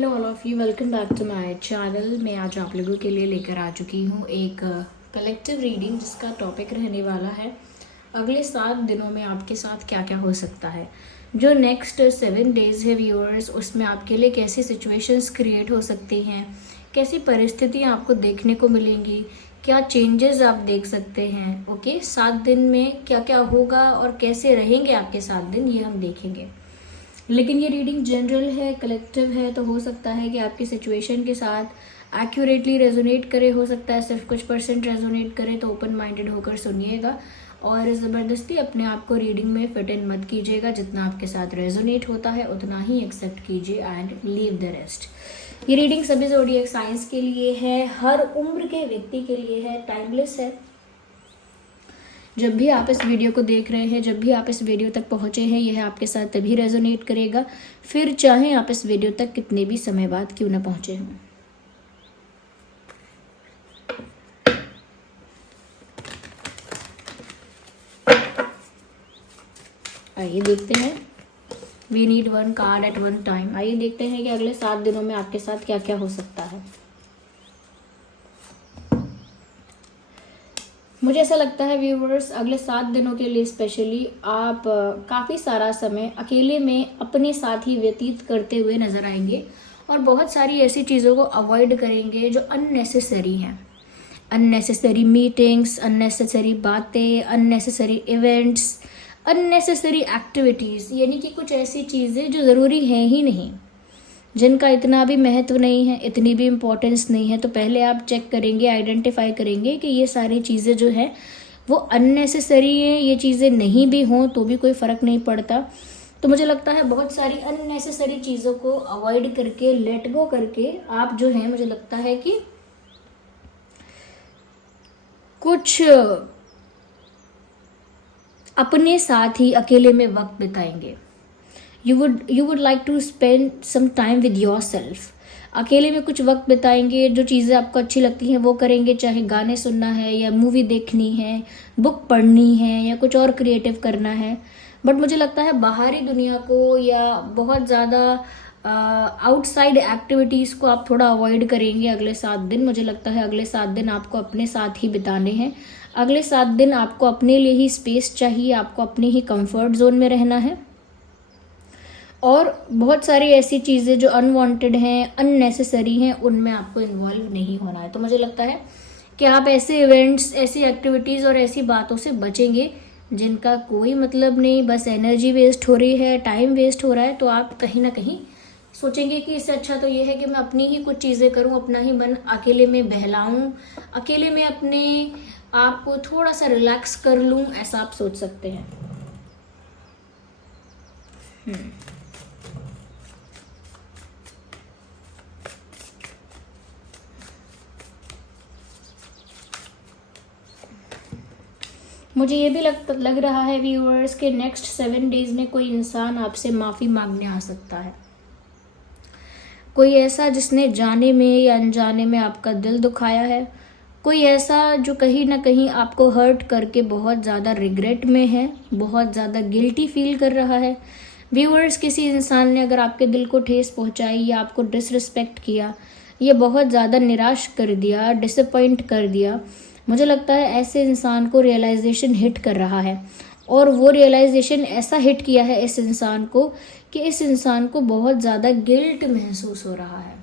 Hello all of you, welcome back to my channel. मैं आज आप लोगों के लिए लेकर आ चुकी हूँ एक कलेक्टिव रीडिंग जिसका टॉपिक रहने वाला है अगले 7 दिनों में आपके साथ क्या क्या हो सकता है। जो नेक्स्ट 7 डेज़ है व्यूअर्स, उसमें आपके लिए कैसी सिचुएशंस क्रिएट हो सकती हैं, कैसी परिस्थितियाँ आपको देखने को मिलेंगी, क्या चेंजेस आप देख सकते हैं। ओके, 7 दिन में क्या क्या होगा और कैसे रहेंगे आपके 7 दिन, ये हम देखेंगे। लेकिन ये रीडिंग जनरल है, कलेक्टिव है, तो हो सकता है कि आपकी सिचुएशन के साथ एक्यूरेटली रेजोनेट करे, हो सकता है सिर्फ कुछ % रेजोनेट करे। तो ओपन माइंडेड होकर सुनिएगा और ज़बरदस्ती अपने आप को रीडिंग में फिट इन मत कीजिएगा। जितना आपके साथ रेजोनेट होता है उतना ही एक्सेप्ट कीजिए एंड लीव द रेस्ट। ये रीडिंग सभी ज़ोडिएक साइंस के लिए है, हर उम्र के व्यक्ति के लिए है, टाइमलेस है। जब भी आप इस वीडियो को देख रहे हैं, जब भी आप इस वीडियो तक पहुंचे हैं, यह आपके साथ तभी रेजोनेट करेगा, फिर चाहे आप इस वीडियो तक कितने भी समय बाद क्यों ना पहुंचे हों। आइए देखते हैं। We need 1 card at 1 time. आइए देखते हैं कि अगले 7 दिनों में आपके साथ क्या क्या हो सकता है। मुझे ऐसा लगता है व्यूवर्स, अगले 7 दिनों के लिए स्पेशली आप काफ़ी सारा समय अकेले में अपने साथ ही व्यतीत करते हुए नज़र आएंगे और बहुत सारी ऐसी चीज़ों को अवॉइड करेंगे जो अननेसेसरी हैं। अननेसेसरी मीटिंग्स, अननेसेसरी बातें, अननेसेसरी इवेंट्स, अननेसेसरी एक्टिविटीज़, यानी कि कुछ ऐसी चीज़ें जो ज़रूरी हैं ही नहीं, जिनका इतना भी महत्व नहीं है, इतनी भी इम्पोर्टेंस नहीं है। तो पहले आप चेक करेंगे, आइडेंटिफाई करेंगे कि ये सारी चीज़ें जो है वो अननेसेसरी हैं। ये चीज़ें नहीं भी हों तो भी कोई फ़र्क नहीं पड़ता। तो मुझे लगता है बहुत सारी अननेसेसरी चीज़ों को अवॉइड करके, लेट गो करके आप जो है, मुझे लगता है कि कुछ अपने साथ ही अकेले में वक्त बिताएंगे। you would like to spend some time with yourself। अकेले में कुछ वक्त बिताएंगे, जो चीज़ें आपको अच्छी लगती हैं वो करेंगे, चाहे गाने सुनना है या मूवी देखनी है, बुक पढ़नी है या कुछ और क्रिएटिव करना है। बट मुझे लगता है बाहरी दुनिया को या बहुत ज़्यादा आउटसाइड एक्टिविटीज़ को आप थोड़ा अवॉइड करेंगे अगले 7 दिन। मुझे लगता है अगले 7 दिन आपको अपने साथ ही बिताने हैं। अगले 7 दिन आपको अपने लिए ही स्पेस चाहिए, आपको अपने ही कंफर्ट जोन में रहना है और बहुत सारी ऐसी चीज़ें जो अनवांटेड हैं, अननेसेसरी हैं, उनमें आपको इन्वॉल्व नहीं होना है। तो मुझे लगता है कि आप ऐसे इवेंट्स, ऐसी एक्टिविटीज़ और ऐसी बातों से बचेंगे जिनका कोई मतलब नहीं, बस एनर्जी वेस्ट हो रही है, टाइम वेस्ट हो रहा है। तो आप कहीं ना कहीं सोचेंगे कि इससे अच्छा तो ये है कि मैं अपनी ही कुछ चीज़ें करूं, अपना ही मन अकेले में बहलाऊं, अकेले में अपने आप को थोड़ा सा रिलैक्स कर लूं, ऐसा आप सोच सकते हैं। मुझे ये भी लग रहा है व्यूअर्स के नेक्स्ट 7 डेज में कोई इंसान आपसे माफ़ी मांगने आ सकता है। कोई ऐसा जिसने जाने में या अनजाने में आपका दिल दुखाया है, कोई ऐसा जो कहीं ना कहीं आपको हर्ट करके बहुत ज़्यादा रिग्रेट में है, बहुत ज़्यादा गिल्टी फील कर रहा है। व्यूअर्स, किसी इंसान ने अगर आपके दिल को ठेस पहुंचाई या आपको डिसरिस्पेक्ट किया या बहुत ज़्यादा निराश कर दिया, डिसअपॉइंट कर दिया, मुझे लगता है ऐसे इंसान को रियलाइजेशन हिट कर रहा है और वो रियलाइजेशन ऐसा हिट किया है इस इंसान को कि इस इंसान को बहुत ज़्यादा गिल्ट महसूस हो रहा है।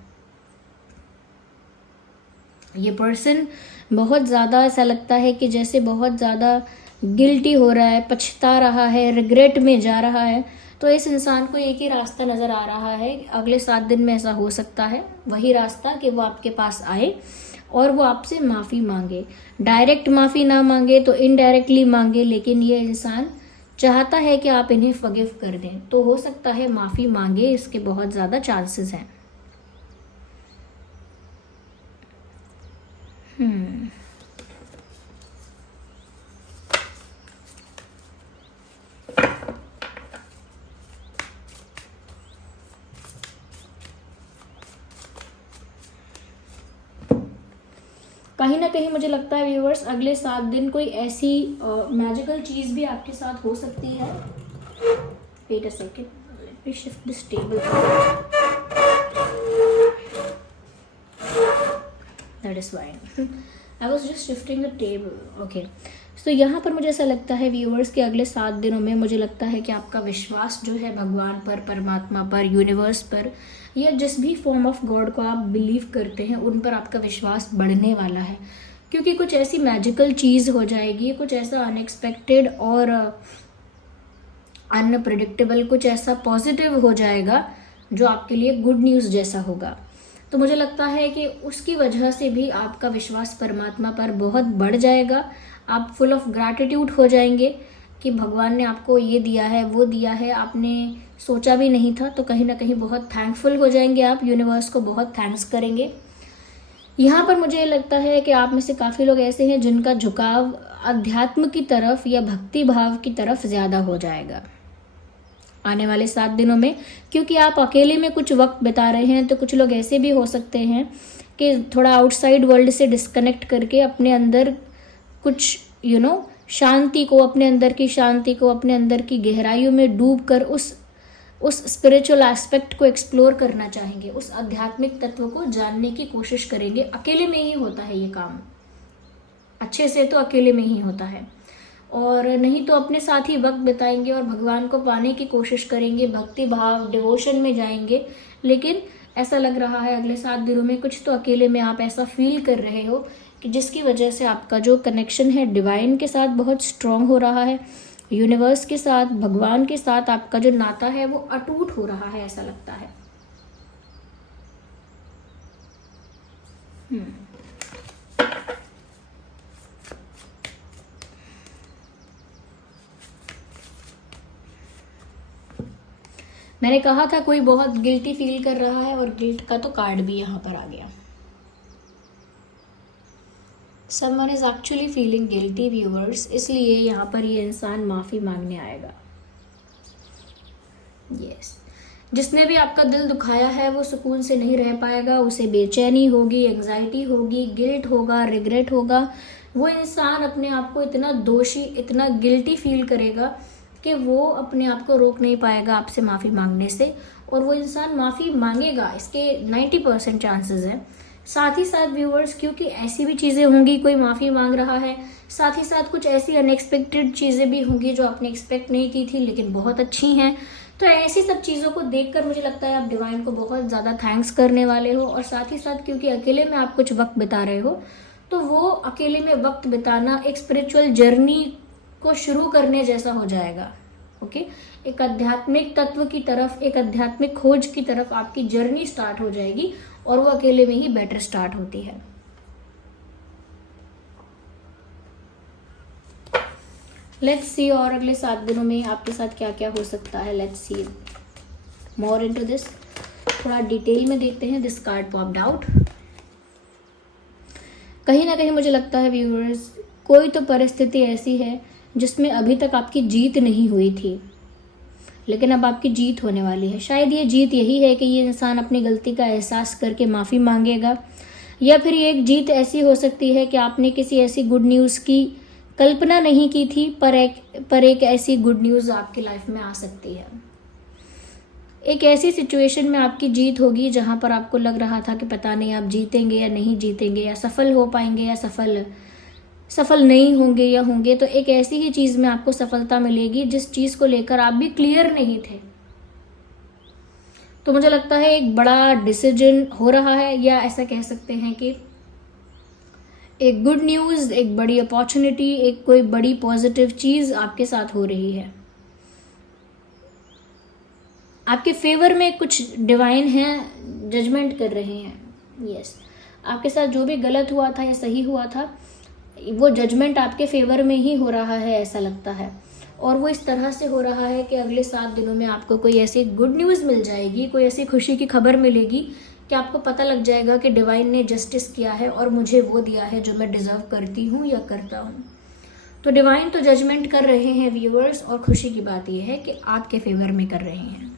ये पर्सन बहुत ज़्यादा ऐसा लगता है कि जैसे बहुत ज़्यादा गिल्टी हो रहा है, पछता रहा है, रिग्रेट में जा रहा है। तो इस इंसान को एक ही रास्ता नज़र आ रहा है, अगले 7 दिन में ऐसा हो सकता है, वही रास्ता कि वो आपके पास आए और वो आपसे माफ़ी मांगे। डायरेक्ट माफ़ी ना मांगे तो इनडायरेक्टली मांगे, लेकिन ये इंसान चाहता है कि आप इन्हें फॉरगिव कर दें। तो हो सकता है माफ़ी मांगे, इसके बहुत ज़्यादा चांसेस हैं। कहीं ना कहीं मुझे लगता है व्यूअर्स, अगले 7 दिन कोई ऐसी मैजिकल चीज़ भी आपके साथ हो सकती है। Wait a second, let me shift this table. That is fine. I was just shifting the table. Okay, तो यहाँ पर मुझे ऐसा लगता है व्यूअर्स के अगले 7 दिनों में मुझे लगता है कि आपका विश्वास जो है भगवान पर, परमात्मा पर, यूनिवर्स पर, या जिस भी फॉर्म ऑफ गॉड को आप बिलीव करते हैं उन पर आपका विश्वास बढ़ने वाला है, क्योंकि कुछ ऐसी मैजिकल चीज़ हो जाएगी, कुछ ऐसा अनएक्सपेक्टेड और अनप्रिडिक्टेबल, कुछ ऐसा पॉजिटिव हो जाएगा जो आपके लिए गुड न्यूज़ जैसा होगा। तो मुझे लगता है कि उसकी वजह से भी आपका विश्वास परमात्मा पर बहुत बढ़ जाएगा। आप फुल ऑफ ग्रैटिट्यूड हो जाएंगे कि भगवान ने आपको ये दिया है, वो दिया है, आपने सोचा भी नहीं था, तो कहीं ना कहीं बहुत थैंकफुल हो जाएंगे आप, यूनिवर्स को बहुत थैंक्स करेंगे। यहाँ पर मुझे लगता है कि आप में से काफ़ी लोग ऐसे हैं जिनका झुकाव अध्यात्म की तरफ या भक्ति भाव की तरफ ज़्यादा हो जाएगा आने वाले 7 दिनों में, क्योंकि आप अकेले में कुछ वक्त बिता रहे हैं। तो कुछ लोग ऐसे भी हो सकते हैं कि थोड़ा आउटसाइड वर्ल्ड से डिस्कनेक्ट करके अपने अंदर कुछ शांति को, अपने अंदर की शांति को, अपने अंदर की गहराइयों में डूब कर उस स्पिरिचुअल एस्पेक्ट को एक्सप्लोर करना चाहेंगे, उस आध्यात्मिक तत्व को जानने की कोशिश करेंगे। अकेले में ही होता है ये काम, अच्छे से तो अकेले में ही होता है, और नहीं तो अपने साथ ही वक्त बिताएंगे और भगवान को पाने की कोशिश करेंगे, भक्ति भाव डिवोशन में जाएंगे। लेकिन ऐसा लग रहा है अगले 7 दिनों में कुछ तो अकेले में आप ऐसा फील कर रहे हो कि जिसकी वजह से आपका जो कनेक्शन है डिवाइन के साथ बहुत स्ट्रांग हो रहा है, यूनिवर्स के साथ, भगवान के साथ आपका जो नाता है वो अटूट हो रहा है, ऐसा लगता है। मैंने कहा था कोई बहुत गिल्टी फील कर रहा है, और गिल्ट का तो कार्ड भी यहाँ पर आ गया। Someone is actually feeling guilty viewers, इसलिए यहाँ पर ये इंसान माफ़ी मांगने आएगा। यस, जिसने भी आपका दिल दुखाया है वो सुकून से नहीं रह पाएगा, उसे बेचैनी होगी, एंग्जाइटी होगी, गिल्ट होगा, रिग्रेट होगा। वो इंसान अपने आप को इतना दोषी, इतना गिल्टी फील करेगा कि वो अपने आप को रोक नहीं पाएगा आपसे माफ़ी मांगने से, और वो इंसान माफ़ी मांगेगा, इसके 90% चांसेस हैं। साथ ही साथ व्यूअर्स, क्योंकि ऐसी भी चीज़ें होंगी, कोई माफ़ी मांग रहा है, साथ ही साथ कुछ ऐसी अनएक्सपेक्टेड चीज़ें भी होंगी जो आपने एक्सपेक्ट नहीं की थी लेकिन बहुत अच्छी हैं। तो ऐसी सब चीज़ों को देखकर मुझे लगता है आप डिवाइन को बहुत ज़्यादा थैंक्स करने वाले हो। और साथ ही साथ क्योंकि अकेले में आप कुछ वक्त बिता रहे हो, तो वो अकेले में वक्त बिताना एक स्पिरिचुअल जर्नी को शुरू करने जैसा हो जाएगा। ओके, एक आध्यात्मिक तत्व की तरफ, एक आध्यात्मिक खोज की तरफ आपकी जर्नी स्टार्ट हो जाएगी, और वो अकेले में ही बेटर स्टार्ट होती है। लेट्स सी और अगले 7 दिनों में आपके साथ क्या क्या हो सकता है। Let's see more into this, थोड़ा डिटेल में देखते हैं। This card popped out. कहीं ना कहीं मुझे लगता है व्यूअर्स, कोई तो परिस्थिति ऐसी है जिसमें अभी तक आपकी जीत नहीं हुई थी, लेकिन अब आपकी जीत होने वाली है। शायद ये जीत यही है कि ये इंसान अपनी गलती का एहसास करके माफ़ी मांगेगा, या फिर ये एक जीत ऐसी हो सकती है कि आपने किसी ऐसी गुड न्यूज़ की कल्पना नहीं की थी, पर एक ऐसी गुड न्यूज़ आपकी लाइफ में आ सकती है। एक ऐसी सिचुएशन में आपकी जीत होगी जहाँ पर आपको लग रहा था कि पता नहीं आप जीतेंगे या नहीं जीतेंगे, या सफल हो पाएंगे या सफल नहीं होंगे या होंगे। तो एक ऐसी ही चीज़ में आपको सफलता मिलेगी जिस चीज़ को लेकर आप भी क्लियर नहीं थे। तो मुझे लगता है एक बड़ा डिसीजन हो रहा है, या ऐसा कह सकते हैं कि एक गुड न्यूज़, एक बड़ी अपॉर्चुनिटी, एक कोई बड़ी पॉजिटिव चीज़ आपके साथ हो रही है। आपके फेवर में कुछ डिवाइन हैं, जजमेंट कर रहे हैं। यस, आपके साथ जो भी गलत हुआ था या सही हुआ था, वो जजमेंट आपके फेवर में ही हो रहा है, ऐसा लगता है। और वो इस तरह से हो रहा है कि अगले 7 दिनों में आपको कोई ऐसी गुड न्यूज़ मिल जाएगी, कोई ऐसी खुशी की खबर मिलेगी कि आपको पता लग जाएगा कि डिवाइन ने जस्टिस किया है और मुझे वो दिया है जो मैं डिज़र्व करती हूँ या करता हूँ। तो डिवाइन तो जजमेंट कर रहे हैं व्यूअर्स, और खुशी की बात यह है कि आपके फेवर में कर रहे हैं।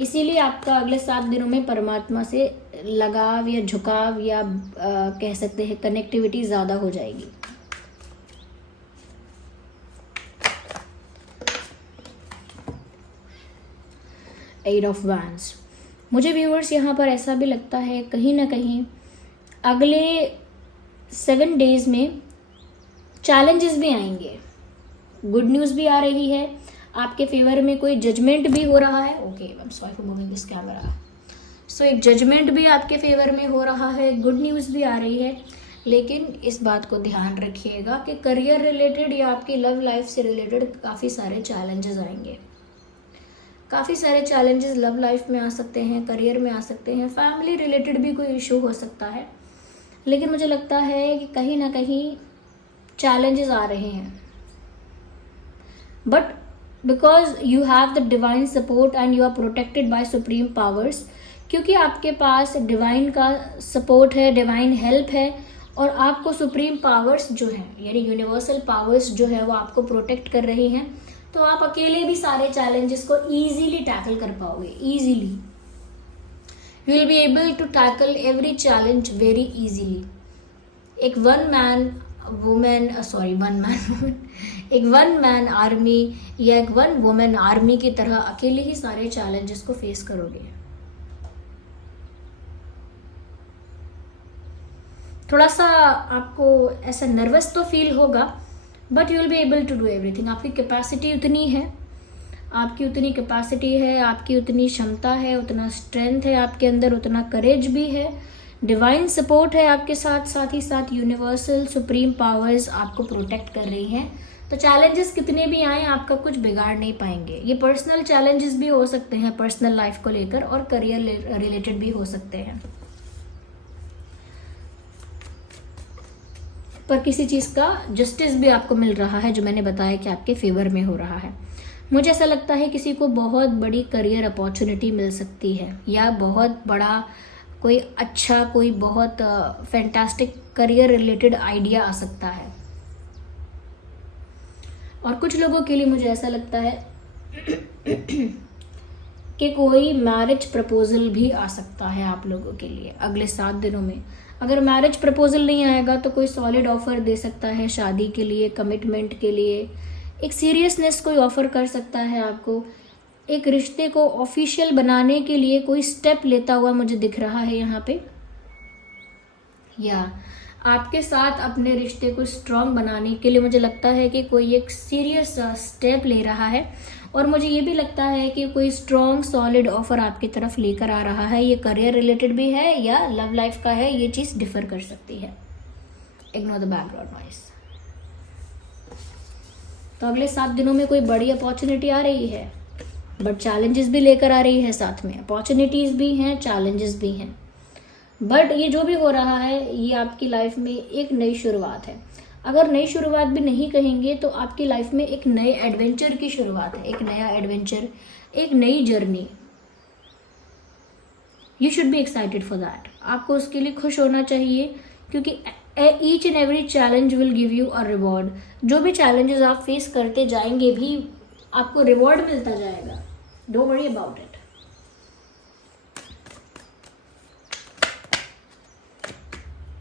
इसीलिए आपका अगले 7 दिनों में परमात्मा से लगाव या झुकाव या कह सकते हैं कनेक्टिविटी ज़्यादा हो जाएगी। Eight of wands. मुझे व्यूअर्स यहाँ पर ऐसा भी लगता है कहीं ना कहीं अगले 7 डेज में चैलेंजेस भी आएंगे, गुड न्यूज़ भी आ रही है, आपके फेवर में कोई जजमेंट भी हो रहा है। Okay, I am sorry for moving this camera. So एक जजमेंट भी आपके फेवर में हो रहा है, गुड न्यूज़ भी आ रही है। लेकिन इस बात को ध्यान रखिएगा कि करियर रिलेटेड या आपकी लव लाइफ से रिलेटेड काफ़ी सारे चैलेंजेस आएंगे। काफ़ी सारे चैलेंजेस लव लाइफ में आ सकते हैं, करियर में आ सकते हैं, फैमिली रिलेटेड भी कोई इशू हो सकता है। लेकिन मुझे लगता है कि कहीं ना कहीं चैलेंजेस आ रहे हैं, but because you have the divine support and you are protected by supreme powers, क्योंकि आपके पास डिवाइन का सपोर्ट है, डिवाइन हेल्प है, और आपको सुप्रीम पावर्स जो है यानी यूनिवर्सल पावर्स जो है वो आपको प्रोटेक्ट कर रही हैं, तो आप अकेले भी सारे चैलेंजेस को इजीली टैकल कर पाओगे। Easily you will be able to tackle every challenge very easily. एक वन मैन आर्मी या एक वन वुमेन आर्मी की तरह अकेले ही सारे चैलेंजेस को फेस करोगे। थोड़ा सा आपको ऐसा नर्वस तो फील होगा, but you will be able to do everything. आपकी कैपेसिटी उतनी है, आपकी उतनी कैपेसिटी है, आपकी उतनी क्षमता है, उतना स्ट्रेंथ है आपके अंदर, उतना करेज भी है, डिवाइन सपोर्ट है आपके साथ, साथ ही साथ यूनिवर्सल सुप्रीम पावर्स आपको प्रोटेक्ट कर रही हैं। तो चैलेंजेस कितने भी आए आपका कुछ बिगाड़ नहीं पाएंगे। ये पर्सनल चैलेंजेस भी हो सकते हैं पर्सनल लाइफ को लेकर, और करियर रिलेटेड भी हो सकते हैं, पर किसी चीज़ का जस्टिस भी आपको मिल रहा है जो मैंने बताया कि आपके फेवर में हो रहा है। मुझे ऐसा लगता है किसी को बहुत बड़ी करियर अपॉर्चुनिटी मिल सकती है, या बहुत बड़ा कोई अच्छा कोई बहुत फैंटास्टिक करियर रिलेटेड आइडिया आ सकता है। और कुछ लोगों के लिए मुझे ऐसा लगता है कि कोई मैरिज प्रपोजल भी आ सकता है आप लोगों के लिए अगले 7 दिनों में। अगर मैरिज प्रपोजल नहीं आएगा तो कोई सॉलिड ऑफर दे सकता है शादी के लिए, कमिटमेंट के लिए, एक सीरियसनेस कोई ऑफर कर सकता है आपको, एक रिश्ते को ऑफिशियल बनाने के लिए कोई स्टेप लेता हुआ मुझे दिख रहा है यहाँ पे, या आपके साथ अपने रिश्ते को स्ट्रॉन्ग बनाने के लिए मुझे लगता है कि कोई एक सीरियस स्टेप ले रहा है। और मुझे ये भी लगता है कि कोई स्ट्रॉन्ग सॉलिड ऑफर आपकी तरफ लेकर आ रहा है। ये करियर रिलेटेड भी है या लव लाइफ का है, ये चीज़ डिफर कर सकती है। Ignore the background noise. तो अगले 7 दिनों में कोई बड़ी अपॉर्चुनिटी आ रही है, बट चैलेंजेस भी लेकर आ रही है साथ में। अपॉर्चुनिटीज़ भी हैं, चैलेंजेस भी हैं, बट ये जो भी हो रहा है ये आपकी लाइफ में एक नई शुरुआत है। अगर नई शुरुआत भी नहीं कहेंगे तो आपकी लाइफ में एक नए एडवेंचर की शुरुआत है, एक नया एडवेंचर, एक नई journey. You should be excited for that. आपको उसके लिए खुश होना चाहिए, क्योंकि each and every challenge will give you a reward. जो भी चैलेंजेस आप फेस करते जाएंगे भी आपको रिवॉर्ड मिलता जाएगा। Don't worry about it.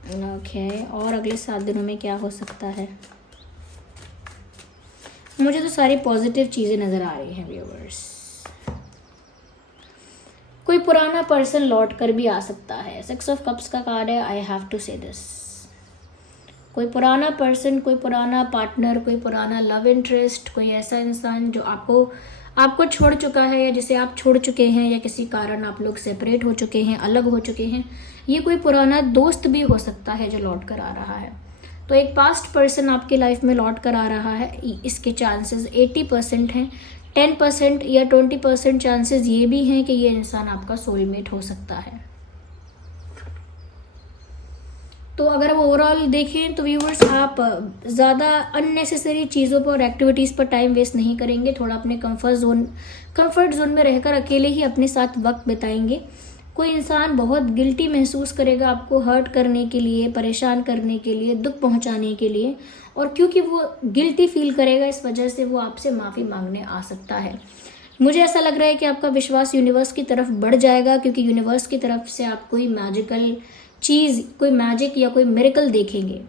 Okay, और अगले 7 दिनों में क्या हो सकता है? मुझे तो सारी पॉजिटिव चीज़ें नज़र आ रही हैं व्यूअर्स। कोई पुराना पर्सन लौट कर भी आ सकता है। 6 ऑफ कप्स का कार्ड है, आई हैव टू से दिस। कोई पुराना पर्सन, कोई पुराना पार्टनर, कोई पुराना लव इंटरेस्ट, कोई ऐसा इंसान जो आपको छोड़ चुका है, या जिसे आप छोड़ चुके हैं, या किसी कारण आप लोग सेपरेट हो चुके हैं, अलग हो चुके हैं। ये कोई पुराना दोस्त भी हो सकता है जो लौट कर आ रहा है। तो एक पास्ट पर्सन आपकी लाइफ में लौट कर आ रहा है। इसके चांसेस 80% हैं। 10% या 20% चांसेस ये भी हैं कि ये इंसान आपका सोलमेट हो सकता है। तो अगर आप ओवरऑल देखें तो व्यूवर्स, आप ज़्यादा अननेसेसरी चीज़ों पर और एक्टिविटीज़ पर टाइम वेस्ट नहीं करेंगे। थोड़ा अपने कंफर्ट जोन में रहकर अकेले ही अपने साथ वक्त बिताएंगे। कोई इंसान बहुत गिल्टी महसूस करेगा आपको हर्ट करने के लिए, परेशान करने के लिए, दुख पहुंचाने के लिए, और क्योंकि वो गिल्टी फील करेगा इस वजह से वो आपसे माफ़ी मांगने आ सकता है। मुझे ऐसा लग रहा है कि आपका विश्वास यूनिवर्स की तरफ बढ़ जाएगा, क्योंकि यूनिवर्स की तरफ से आप कोई मैजिकल चीज़, कोई मैजिक या कोई मिरेकल देखेंगे।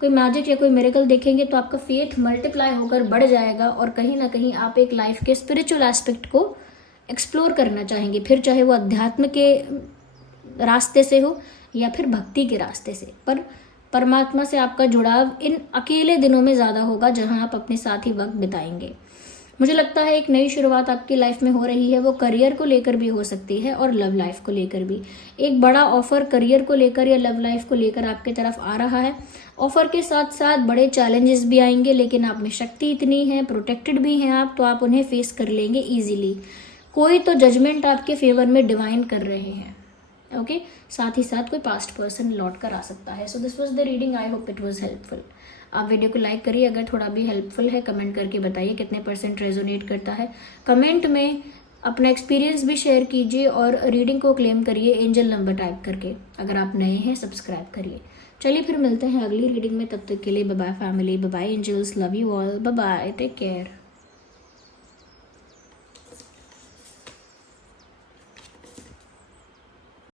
कोई मैजिक या कोई मिरेकल देखेंगे तो आपका फेथ मल्टीप्लाई होकर बढ़ जाएगा, और कहीं ना कहीं आप एक लाइफ के स्पिरिचुअल एस्पेक्ट को एक्सप्लोर करना चाहेंगे, फिर चाहे वो अध्यात्म के रास्ते से हो या फिर भक्ति के रास्ते से, पर परमात्मा से आपका जुड़ाव इन अकेले दिनों में ज़्यादा होगा जहां आप अपने साथ ही वक्त बिताएंगे। मुझे लगता है एक नई शुरुआत आपकी लाइफ में हो रही है, वो करियर को लेकर भी हो सकती है और लव लाइफ को लेकर भी। एक बड़ा ऑफर करियर को लेकर या लव लाइफ को लेकर आपकी तरफ आ रहा है। ऑफर के साथ साथ बड़े चैलेंजेस भी आएंगे, लेकिन आप में शक्ति इतनी है, प्रोटेक्टेड भी हैं आप, तो आप उन्हें फेस कर लेंगे इजीली। कोई तो जजमेंट आपके फेवर में डिवाइन कर रहे हैं। ओके, साथ ही साथ कोई पास्ट पर्सन लौट कर आ सकता है। So this was the reading, I hope it was helpful. आप वीडियो को लाइक करिए अगर थोड़ा भी हेल्पफुल है, कमेंट करके बताइए कितने % रेजोनेट करता है। कमेंट में अपना एक्सपीरियंस भी शेयर कीजिए और रीडिंग को क्लेम करिए एंजल नंबर टाइप करके। अगर आप नए हैं सब्सक्राइब करिए। चलिए फिर मिलते हैं अगली रीडिंग में, तब तक के लिए bye bye family, bye bye angels, love you all, bye bye, take care.